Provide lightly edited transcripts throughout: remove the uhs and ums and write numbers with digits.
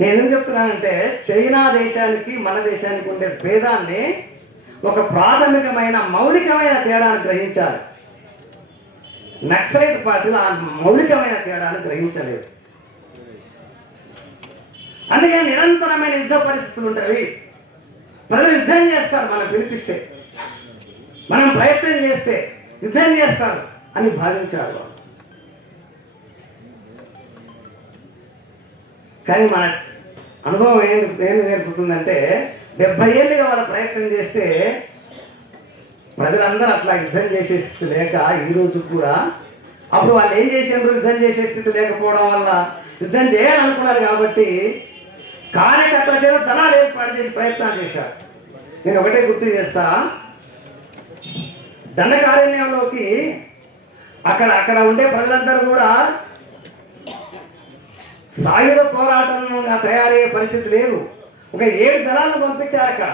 నేను ఎందుకు చెప్తున్నానంటే చైనా దేశానికి మన దేశానికి ఉండే భేదాన్ని ఒక ప్రాథమికమైన మౌలికమైన తేడాను గ్రహించాలి. నక్సలైట్ పార్టీలు ఆ మౌలికమైన తేడాను గ్రహించలేదు. అందుకని నిరంతరమైన యుద్ధ పరిస్థితులు ఉంటాయి. ప్రజలు యుద్ధం చేస్తారు, మనం పిలిపిస్తే, మనం ప్రయత్నం చేస్తే యుద్ధం చేస్తారు అని భావించారు. కానీ మన అనుభవం ఏం నేర్పుతుందంటే 70 ఏళ్ళుగా వాళ్ళ ప్రయత్నం చేస్తే ప్రజలందరూ అట్లా యుద్ధం చేసే స్థితి లేక ఈరోజు కూడా, అప్పుడు వాళ్ళు ఏం చేసారు, యుద్ధం చేసే స్థితి లేకపోవడం వల్ల యుద్ధం చేయాలనుకున్నారు కాబట్టి కార్యకర్తల చేత దళాలు ఏర్పాటు చేసి ప్రయత్నాలు చేశారు. నేను ఒకటే గుర్తు చేస్తా, దండకారణ్యంలోకి అక్కడ ఉండే ప్రజలందరూ కూడా సాయుధ పోరాటంగా తయారయ్యే పరిస్థితి లేదు. ఒక 7 దళాలను పంపించారు అక్కడ.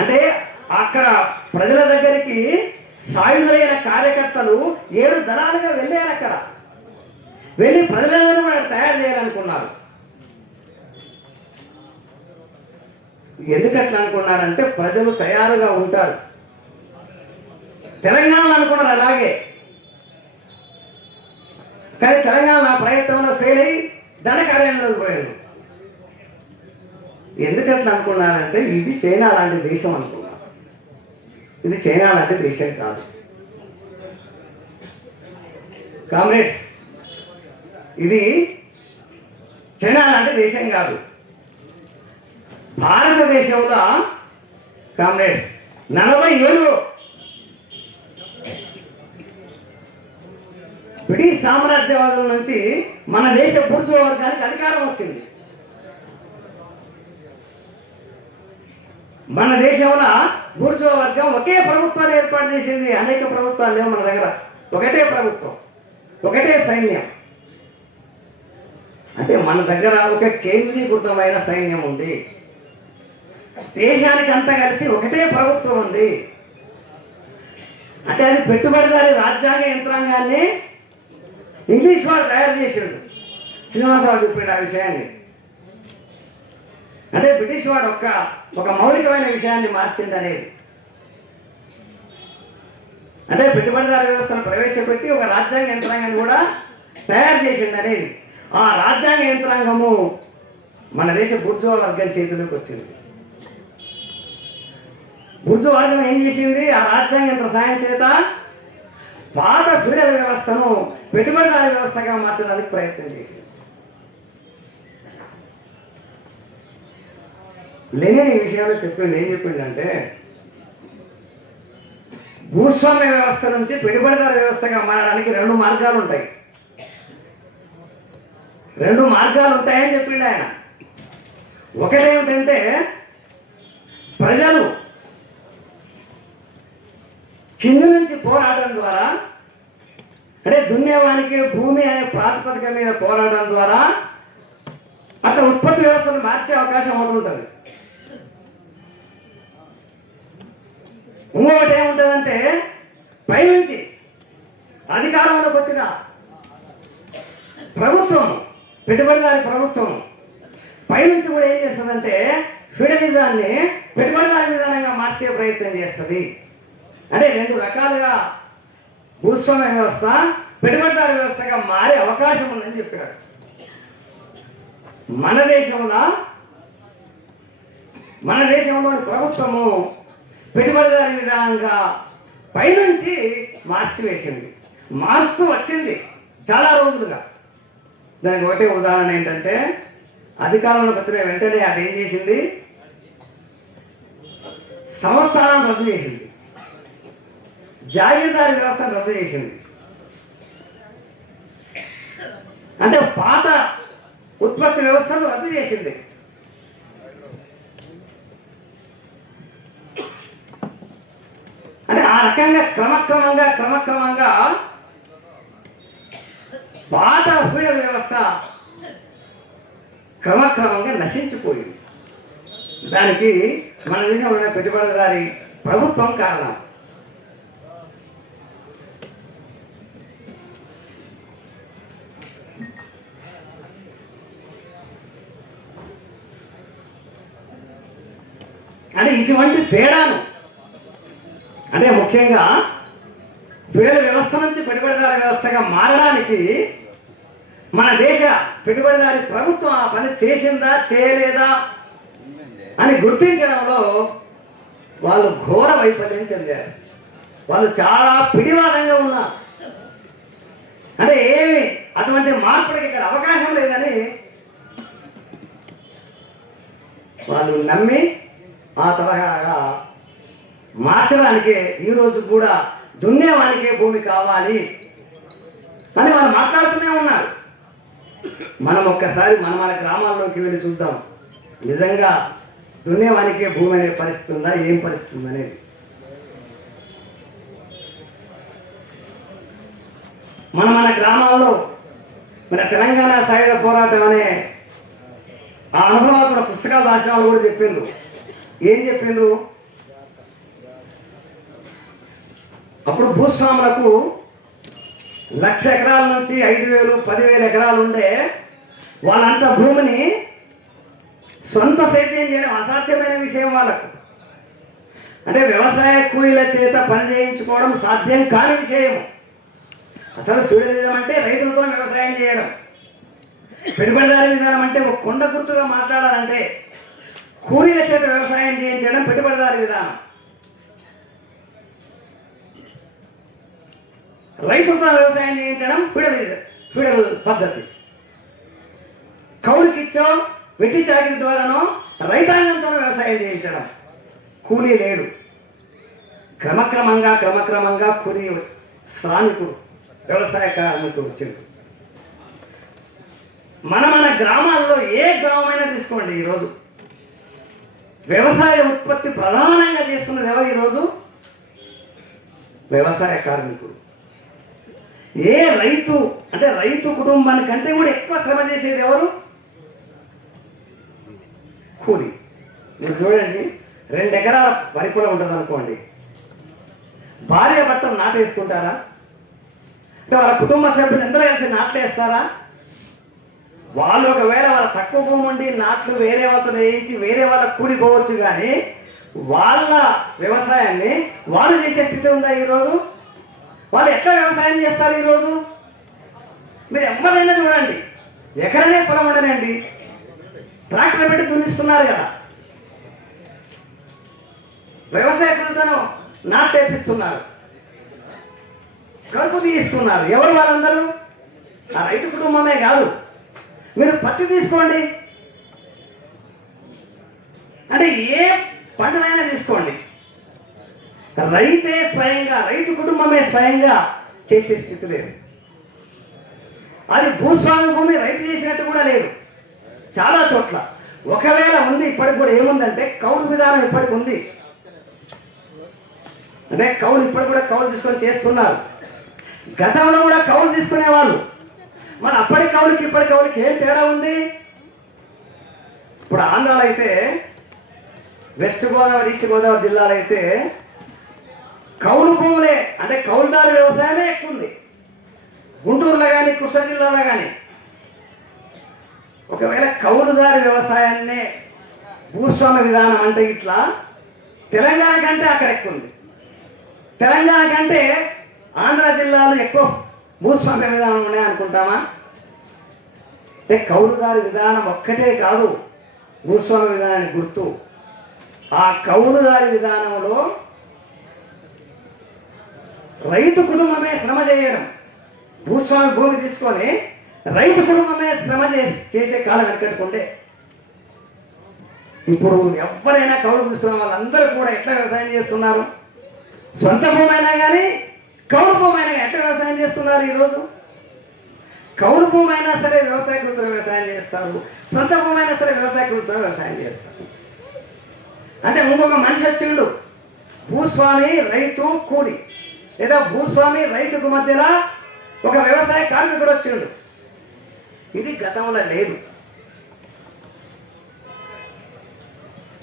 అంటే అక్కడ ప్రజల దగ్గరికి సాయుధులైన కార్యకర్తలు 7 దళాలుగా వెళ్ళారు. అక్కడ వెళ్ళి ప్రజలందరూ కూడా తయారు చేయాలనుకున్నారు. ఎందుకట్లా అనుకున్నారంటే ప్రజలు తయారుగా ఉంటారు. తెలంగాణలో అనుకున్నారు అలాగే, కానీ తెలంగాణ నా ప్రయత్నంలో ఫెయిల్ అయ్యి దండకారణ్యంలోకి పోయాను. ఎందుకట్లా అనుకున్నారంటే ఇది చైనా లాంటి దేశం అనుకున్నారు. ఇది చైనా లాంటి దేశం కాదు కామ్రేడ్స్, ఇది చైనా లాంటి దేశం కాదు. భారతదేశంలో కామ్రేడ్స్ 40 ఏళ్ళు బ్రిటిష్ సామ్రాజ్యవాదుల నుంచి మన దేశ బూర్జువా వర్గానికి అధికారం వచ్చింది. మన దేశంలో బూర్జువా వర్గం ఒకే ప్రభుత్వాన్ని ఏర్పాటు చేసింది. అనేక ప్రభుత్వాలు లేవు మన దగ్గర, ఒకటే ప్రభుత్వం, ఒకటే సైన్యం. అంటే మన దగ్గర ఒక కేంద్రీకృతమైన సైన్యం ఉంది. దేశానికి అంతా కలిసి ఒకటే ప్రభుత్వం ఉంది. అంటే అది పెట్టుబడిదారి రాజ్యాంగ యంత్రాంగాన్ని ఇంగ్లీష్ వాడు తయారు చేసాడు. శ్రీనివాసరావు చెప్పాడు ఆ విషయాన్ని. అంటే బ్రిటిష్ వాడు ఒక మౌలికమైన విషయాన్ని మార్చింది అనేది. అంటే పెట్టుబడిదారు వ్యవస్థను ప్రవేశపెట్టి ఒక రాజ్యాంగ యంత్రాంగాన్ని కూడా తయారు చేసింది అనేది. ఆ రాజ్యాంగ యంత్రాంగము మన దేశ బూర్జువా వర్గం చేతిలోకి వచ్చింది. బూర్జువా వర్గం ఏం చేసింది, ఆ రాజ్యాంగ యంత్ర సాయం చేత పాత ఫీడల్ వ్యవస్థను పెట్టుబడిదారు వ్యవస్థగా మార్చడానికి ప్రయత్నం చేసింది. లెనిన్ ఈ విషయంలో చెప్పింది, ఏం చెప్పిండంటే భూస్వామ్య వ్యవస్థ నుంచి పెట్టుబడిదారు వ్యవస్థగా మారడానికి 2 మార్గాలు ఉంటాయి. 2 మార్గాలు ఉంటాయని చెప్పిండు ఆయన. ఒకటేమిటంటే ప్రజలు కింది నుంచి పోరాటం ద్వారా, అంటే దున్నేవానికి భూమి అనే ప్రాతిపదిక మీద పోరాటం ద్వారా అట్లా ఉత్పత్తి వ్యవస్థను మార్చే అవకాశం ఒకటి ఉంటుంది. ఇంకొకటి ఏముంటుందంటే పైనుంచి అధికారంలోకి వచ్చిన ప్రభుత్వం, పెట్టుబడిదారి ప్రభుత్వం పైనుంచి కూడా ఏం చేస్తుందంటే ఫెడరలిజాన్ని పెట్టుబడిదారి విధానంగా మార్చే ప్రయత్నం చేస్తుంది. అంటే 2 రకాలుగా భూస్వామ్య వ్యవస్థ పెట్టుబడిదారి వ్యవస్థగా మారే అవకాశం ఉందని చెప్పాడు. మన దేశంలోని ప్రభుత్వము పెట్టుబడిదారి విధానంగా పైనుంచి మార్చివేసింది, మారుస్తూ వచ్చింది చాలా రోజులుగా. దానికి ఒకటే ఉదాహరణ ఏంటంటే అధికారంలోకి వచ్చిన వెంటనే అది ఏం చేసింది, సంస్థానాన్ని రద్దు చేసింది, జాగీర్దారి వ్యవస్థను రద్దు చేసింది. అంటే పాత ఉత్పత్తి వ్యవస్థను రద్దు చేసింది. అంటే ఆ రకంగా క్రమక్రమంగా పాత ఫీడల్ వ్యవస్థ క్రమక్రమంగా నశించిపోయింది. దానికి మన దేశంలో పెట్టుబడిదారి ప్రభుత్వం కారణం. అంటే ఇటువంటి తేడాను అంటే ముఖ్యంగా ఫెడరల్ వ్యవస్థ నుంచి పెట్టుబడిదారీ వ్యవస్థగా మారడానికి మన దేశ పెట్టుబడిదారీ ప్రభుత్వం ఆ పని చేసిందా చేయలేదా అని గుర్తించడంలో వాళ్ళు ఘోర వైఫల్యం చెందారు. వాళ్ళు చాలా పిడివాదంగా ఉన్నారు. అంటే ఏమి అటువంటి మార్పులకి ఇక్కడ అవకాశం లేదని వాళ్ళు నమ్మి ఆ తరహాగా మార్చడానికే ఈరోజు కూడా దున్నేవానికే భూమి కావాలి అని వాళ్ళు మాట్లాడుతూనే ఉన్నారు. మనం ఒక్కసారి మన గ్రామాల్లోకి వెళ్ళి చూద్దాం, నిజంగా దున్నేవానికే భూమి అనే పరిస్థితి ఉందా, ఏం పరిస్థితి ఉందనేది. మన గ్రామాల్లో మన తెలంగాణ సాయుధ పోరాటం అనే ఆ అనుభవాత్మక పుస్తకాలు రాసిన వాళ్ళు కూడా చెప్పిండ్రు. ఏం చెప్పిండ్రు? అప్పుడు భూస్వాములకు 1,00,000 ఎకరాల నుంచి 5,000, 10,000 ఎకరాలు ఉండే వాళ్ళంతా భూమిని సొంత సేద్యం చేయడం అసాధ్యమైన విషయం వాళ్ళకు. అంటే వ్యవసాయ కూలీల చేత పని చేయించుకోవడం సాధ్యం కాని విషయం. అసలు ఫ్యూడలిజం అంటే రైతులతో వ్యవసాయం చేయడం, పెట్టుబడిదారీ విధానం అంటే ఒక కొండ గుర్తుగా మాట్లాడాలంటే కూలీల చేత వ్యవసాయం చేయించడం పెట్టుబడిదారీ విధానం. రైతులతో వ్యవసాయం చేయించడం ఫ్యూడల్ పద్ధతి. కౌలుకిచ్చో వెట్టి చాకిరి ద్వారానో రైతాంగంతో వ్యవసాయం చేయించడం. కూలీ లేడు. క్రమక్రమంగా కూలీ శ్రామికుడు వ్యవసాయ కార్మికుడు వచ్చింది. మన గ్రామాల్లో ఏ గ్రామమైనా తీసుకోండి, ఈరోజు వ్యవసాయ ఉత్పత్తి ప్రధానంగా చేస్తున్నది ఎవరు? ఈరోజు వ్యవసాయ కార్మికుడు. ఏ రైతు అంటే రైతు కుటుంబానికంటే కూడా ఎక్కువ శ్రమ చేసేది ఎవరు? కూలి. మీరు చూడండి, 2 ఎకరాల వరి పొలం ఉంటుంది అనుకోండి, భార్య భర్తలు నాటేసుకుంటారా? అంటే వాళ్ళ కుటుంబ సభ్యులు అందరూ కలిసి నాట్లు వేస్తారా? వాళ్ళు ఒకవేళ వాళ్ళ తక్కువ భూమి ఉండి నాట్లు వేరే వాళ్ళతో వేయించి వేరే వాళ్ళకు కూలిపోవచ్చు, కానీ వాళ్ళ వ్యవసాయాన్ని వాళ్ళు చేసే స్థితి ఉందా ఈరోజు? వాళ్ళు ఎట్లా వ్యవసాయం చేస్తారు ఈరోజు? మీరు ఎవరైనా చూడండి, ఎకరనే పొలం ఉండనండి, ట్రాక్టర్ పెట్టి దున్నిస్తున్నారు కదా, వ్యవసాయ పనులతో నాట్లు వేపిస్తున్నారు, కలుపు తీయిస్తున్నారు. ఎవరు వాళ్ళందరూ? ఆ రైతు కుటుంబమే కాదు. మీరు పత్తి తీసుకోండి, అంటే ఏ పంటనైనా తీసుకోండి, రైతే స్వయంగా, రైతు కుటుంబమే స్వయంగా చేసే స్థితి లేదు. అది భూస్వామి భూమి రైతు చేసినట్టు కూడా లేదు చాలా చోట్ల. ఒకవేళ ఉంది, ఇప్పటికి కూడా ఏముందంటే కౌలు విధానం ఇప్పటికి ఉంది. అంటే కౌలు ఇప్పటికి కూడా కౌలు తీసుకొని చేస్తున్నారు. గతంలో కూడా కౌలు తీసుకునేవాళ్ళు. మన అప్పటి కౌలుకి ఇప్పటి కౌలుకి ఏం తేడా ఉంది? ఇప్పుడు ఆంధ్రాలో అయితే, వెస్ట్ గోదావరి, ఈస్ట్ గోదావరి జిల్లాలో అయితే కౌలు భూములే, అంటే కౌలుదారు వ్యవసాయమే ఎక్కువ ఉంది. గుంటూరులో కానీ కృష్ణా జిల్లాలో కానీ ఒకవేళ కౌలుదారు వ్యవసాయాన్నే భూస్వామ్య విధానం అంటే ఇట్లా తెలంగాణ కంటే అక్కడ ఎక్కువ ఉంది. తెలంగాణ కంటే ఆంధ్ర జిల్లాలో ఎక్కువ భూస్వామ్య విధానం ఉన్నాయి అనుకుంటామా? అంటే కౌలుదారు విధానం ఒక్కటే కాదు భూస్వామ్య విధానానికి గుర్తు. ఆ కౌలుదారి విధానంలో రైతు కుటుంబమే శ్రమ చేయడం. భూస్వామి భూమి తీసుకొని రైతు కుటుంబమే శ్రమ చేసే కాలం వెనకట్టుకుంటే, ఇప్పుడు ఎవరైనా కౌలు తీసుకున్న వాళ్ళందరూ కూడా ఎట్లా వ్యవసాయం చేస్తున్నారు? సొంత భూమి అయినా కానీ కౌలు భూమి అయినా ఎట్లా వ్యవసాయం చేస్తున్నారు ఈరోజు? కౌలు భూమి అయినా సరే వ్యవసాయకృతుల వ్యవసాయం చేస్తారు, సొంత భూమి అయినా సరే వ్యవసాయకృతుల వ్యవసాయం చేస్తారు. అంటే ఇంకొక మనిషి వచ్చిండు, భూస్వామి రైతు కూలి, లేదా భూస్వామి రైతుకు మధ్యలో ఒక వ్యవసాయ కార్మికుడు వచ్చిండు. ఇది గతంలో లేదు.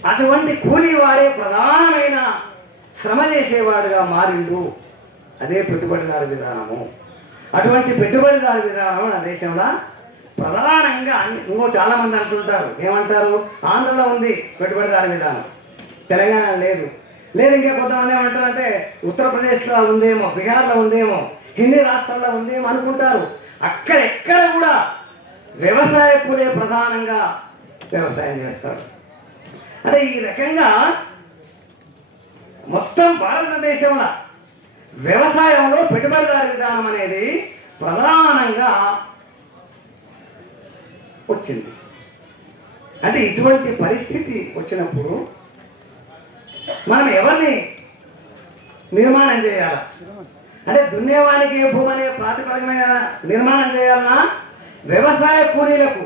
అటువంటి కూలీ వాడే ప్రధానమైన శ్రమ చేసేవాడుగా మారిండు. అదే పెట్టుబడిదారు విధానము. అటువంటి పెట్టుబడిదారు విధానం నా దేశంలో ప్రధానంగా ఇంకో చాలామంది అంటుంటారు, ఏమంటారు? ఆంధ్రలో ఉంది పెట్టుబడిదారు విధానం, తెలంగాణ లేదు. ఇంకా కొంతమంది ఏమంటారంటే ఉత్తరప్రదేశ్లో ఉందేమో, బీహార్లో ఉందేమో, హిందీ రాష్ట్రాల్లో ఉందేమో అనుకుంటారు. అక్కడెక్కడ కూడా వ్యవసాయ కూలే ప్రధానంగా వ్యవసాయం చేస్తారు. అంటే ఈ రకంగా మొత్తం భారతదేశంలో వ్యవసాయంలో పెట్టుబడిదారు విధానం అనేది ప్రధానంగా వచ్చింది. అంటే ఇటువంటి పరిస్థితి వచ్చినప్పుడు మనం ఎవరిని నిర్మాణం చేయాలి? అంటే దున్నేవానికి భూమి అనే ప్రాతిపదికమైన నిర్మాణం చేయాలన్నా వ్యవసాయ కూలీలకు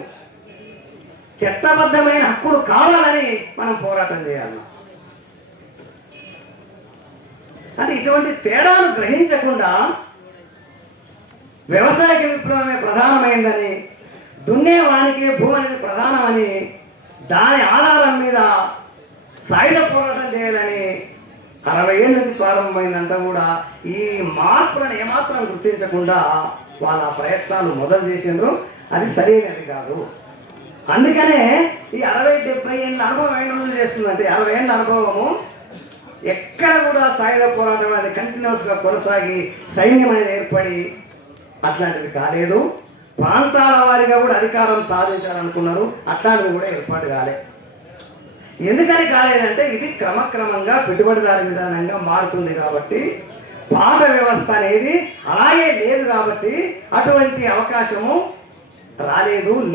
చట్టబద్ధమైన హక్కులు కావాలని మనం పోరాటం చేయాలి. అంటే ఇటువంటి తేడాను గ్రహించకుండా వ్యవసాయ విప్లవమే ప్రధానమైందని, దున్నేవానికి భూమి అనేది ప్రధానమని, దాని ఆధారం మీద సాయుధ పోరాటం చేయాలని 60 ఏళ్ళ నుంచి ప్రారంభమైందంతా కూడా ఈ మార్పులను ఏమాత్రం గుర్తించకుండా వాళ్ళ ప్రయత్నాలు మొదలు చేసిండ్రు. అది సరైనది కాదు. అందుకనే ఈ 60-70 ఏళ్ళ అనుభవం ఏంటో చేస్తుందంటే 60 ఏళ్ళ అనుభవము ఎక్కడ కూడా సాయుధ పోరాటం అనేది కంటిన్యూస్గా కొనసాగి సైన్యం అనేది ఏర్పడి అట్లాంటిది కాలేదు. ప్రాంతాల వారిగా కూడా అధికారం సాధించాలనుకున్నారు, అట్లాంటివి కూడా ఏర్పాటు కాలేదు. ఎందుకని కాలేదంటే ఇది క్రమక్రమంగా పెట్టుబడిదారు విధానంగా మారుతుంది కాబట్టి, పాత వ్యవస్థ అనేది అలాగే లేదు కాబట్టి అటువంటి అవకాశము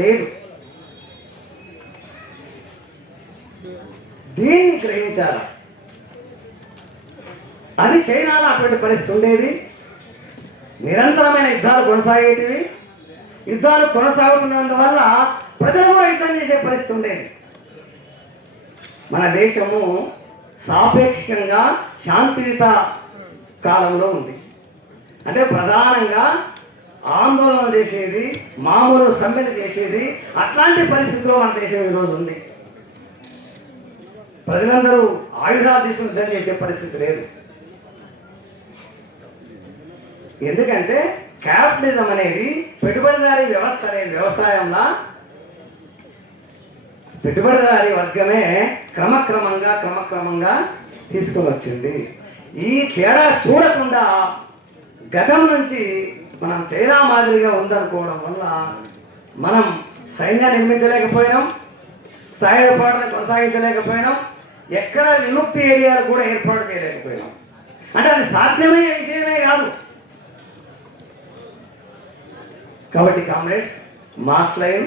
లేదు. దీన్ని గ్రహించాలి. అది చైనాలో అటువంటి పరిస్థితి ఉండేది. నిరంతరమైన యుద్ధాలు కొనసాగేటివి. యుద్ధాలు కొనసాగుతున్నందువల్ల ప్రజలు కూడా యుద్ధం చేసే పరిస్థితి ఉండేది. మన దేశము సాపేక్షంగా శాంతియుత కాలంలో ఉంది. అంటే ప్రధానంగా ఆందోళన చేసేది, మామూలు సమ్మెలు చేసేది, అట్లాంటి పరిస్థితిలో మన దేశం ఈరోజు ఉంది. ప్రజలందరూ ఆయుధాలు తీసుకుని యుద్ధం చేసే పరిస్థితి లేదు. ఎందుకంటే క్యాపిటలిజం అనేది పెట్టుబడిదారీ వ్యవస్థ అనేది వ్యవసాయంలో పెట్టుబడిదారీ వర్గమే క్రమక్రమంగా తీసుకొని వచ్చింది. ఈ తేడా చూడకుండా గతం నుంచి మనం చైనా మాదిరిగా ఉందనుకోవడం వల్ల మనం సైన్యాన్ని నిర్మించలేకపోయినాం, సాయుధ పోరాటాన్ని కొనసాగించలేకపోయినాం, ఎక్కడ విముక్తి ఏరియాలు కూడా ఏర్పాటు చేయలేకపోయినాం. అంటే అది సాధ్యమయ్యే విషయమే కాదు. కాబట్టి కామ్రేడ్స్, మాస్ లైన్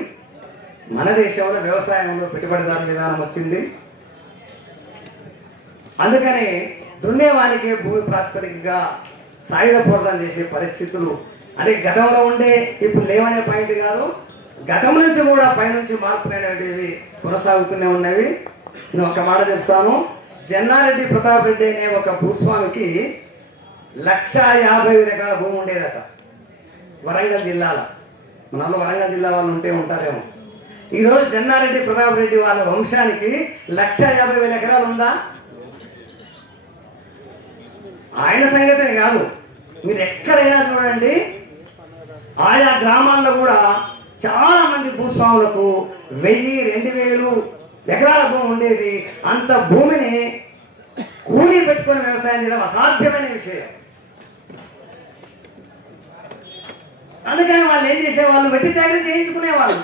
మన దేశంలో వ్యవసాయంలో పెట్టుబడిదారు విధానం వచ్చింది. అందుకని దున్నేవానికి భూమి ప్రాతిపదికగా సాయుధ పోరాటం చేసే పరిస్థితులు అంటే గతంలో ఉండే ఇప్పుడు లేవనే పాయింట్ కాదు. గతం నుంచి కూడా పైనుంచి మార్పులు అనేవి కొనసాగుతూనే ఉన్నవి. నేను ఒక మాట చెప్తాను. జన్నారెడ్డి ప్రతాప్ రెడ్డి అనే ఒక భూస్వామికి 150,000 ఎకరాల భూమి ఉండేదట వరంగల్ జిల్లాలో. మనలో వరంగల్ జిల్లా వాళ్ళు ఉంటారేమో. ఈరోజు జన్నారెడ్డి ప్రతాప్ రెడ్డి వాళ్ళ వంశానికి 150,000 ఎకరాలు ఉందా? ఆయన సంగతే కాదు, మీరు ఎక్కడైనా చూడండి, ఆయా గ్రామాల్లో కూడా చాలా మంది భూస్వాములకు 1000-2000 ఎకరాల భూమి ఉండేది. అంత భూమిని కూలీ పెట్టుకొని వ్యవసాయం చేయడం అసాధ్యమైన విషయం. అందుకని వాళ్ళు ఏం చేసేవాళ్ళు, వెట్టి చాకరీ చేయించుకునేవాళ్ళు.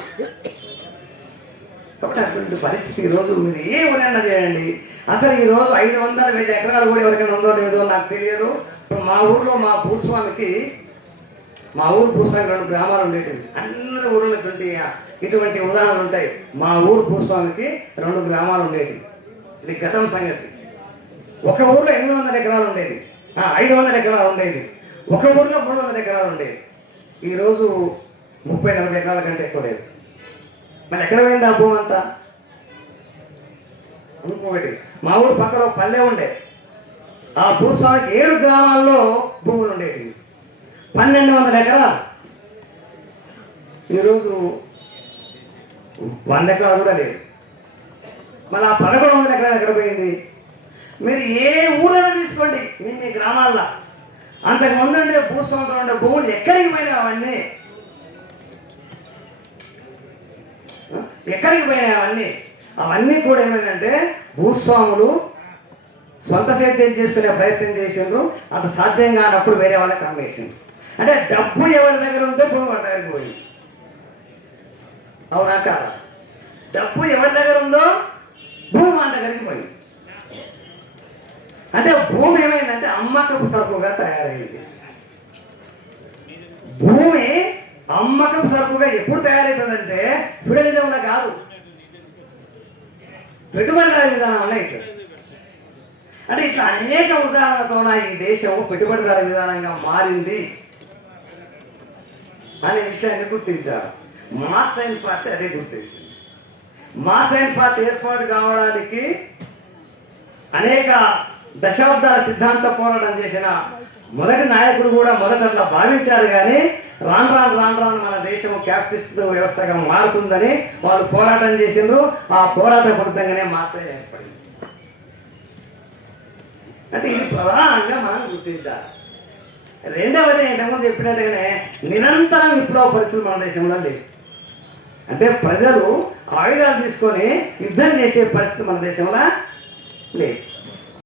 కాబట్టి అటువంటి పరిస్థితి ఈరోజు మీరు ఏ ఊరైనా చేయండి. అసలు ఈరోజు 500-1000 ఎకరాలు కూడా ఎవరికైనా ఉందో లేదో నాకు తెలియదు. ఇప్పుడు మా ఊరు భూస్వామికి 2 గ్రామాలు ఉండేటివి. అందరి ఊళ్ళో ఇటువంటి ఉదాహరణలు ఉంటాయి. మా ఊరు భూస్వామికి 2 గ్రామాలు ఉండేటివి. ఇది గతం సంగతి. ఒక ఊర్లో 800 ఎకరాలు ఉండేది, 500 ఎకరాలు ఉండేది. ఒక ఊర్లో 300 ఎకరాలు ఉండేది. ఈరోజు 30-40 ఎకరాల కంటే ఎక్కువ లేదు. మరి ఎక్కడ పోయింది ఆ భూమి అంతా? ఇంకొకటి, మా ఊరు పక్కన పల్లె ఉండే, ఆ భూస్వామికి 7 గ్రామాల్లో భూములు ఉండేటివి, 1200 ఎకరాలు. ఈరోజు 100 ఎకరాలు కూడా లేదు. మళ్ళీ ఆ 1100 ఎకరాలు ఎక్కడ పోయింది? మీరు ఏ ఊరైనా తీసుకోండి, మీ గ్రామాల్లో అంతకుముందు ఉండే భూస్వామితో ఉండే భూములు ఎక్కడికి పోయినాయి? అవన్నీ కూడా ఏమైందంటే భూస్వాములు సొంత సేద్యం చేసుకునే ప్రయత్నం చేసిండ్రు. అంత సాధ్యం కానప్పుడు వేరే వాళ్ళకి అమ్మేసిండ్రు. అంటే డబ్బు ఎవరి దగ్గర ఉంటే భూమి వాళ్ళ దగ్గరికి పోయింది. అవునా కాదా? డబ్బు ఎవరి దగ్గర ఉందో భూమి వాళ్ళ దగ్గరికి పోయింది. అంటే భూమి ఏమైందంటే అమ్మకపు సరుకుగా తయారైంది. భూమి అమ్మకపు సరుకుగా ఎప్పుడు తయారవుతుందంటే ఫెడరలిజంలో కాదు, పెట్టుబడిదారి విధానంలో అవుతుంది. అంటే ఇట్లా అనేక ఉదాహరణలతోన ఈ దేశం పెట్టుబడిదారి విధానంగా మారింది అనే విషయాన్ని గుర్తించారు. మార్క్సిస్ట్ పార్టీ అదే గుర్తించింది. మార్క్సిస్ట్ పార్టీ ఏర్పాటు కావడానికి అనేక దశాబ్దాల సిద్ధాంత పోరాటం చేసిన మొదటి నాయకుడు కూడా మొదట అట్లా భావించారు. కానీ రాను రాను మన దేశం క్యాపిటలిస్ట్ వ్యవస్థగా మారుతుందని వాళ్ళు పోరాటం చేసిండ్రు. ఆ పోరాట ఫలితంగానే మార్క్సిజం ఏర్పడింది. అంటే ఇది ప్రధానంగా మనం గుర్తించాలి. రెండవది ఇంతకుముందు చెప్పినట్టుగానే నిరంతరం విప్లవ పరిస్థితులు మన దేశంలో లేవు. అంటే ప్రజలు ఆయుధాలు తీసుకొని యుద్ధం చేసే పరిస్థితి మన దేశంలో లేదు.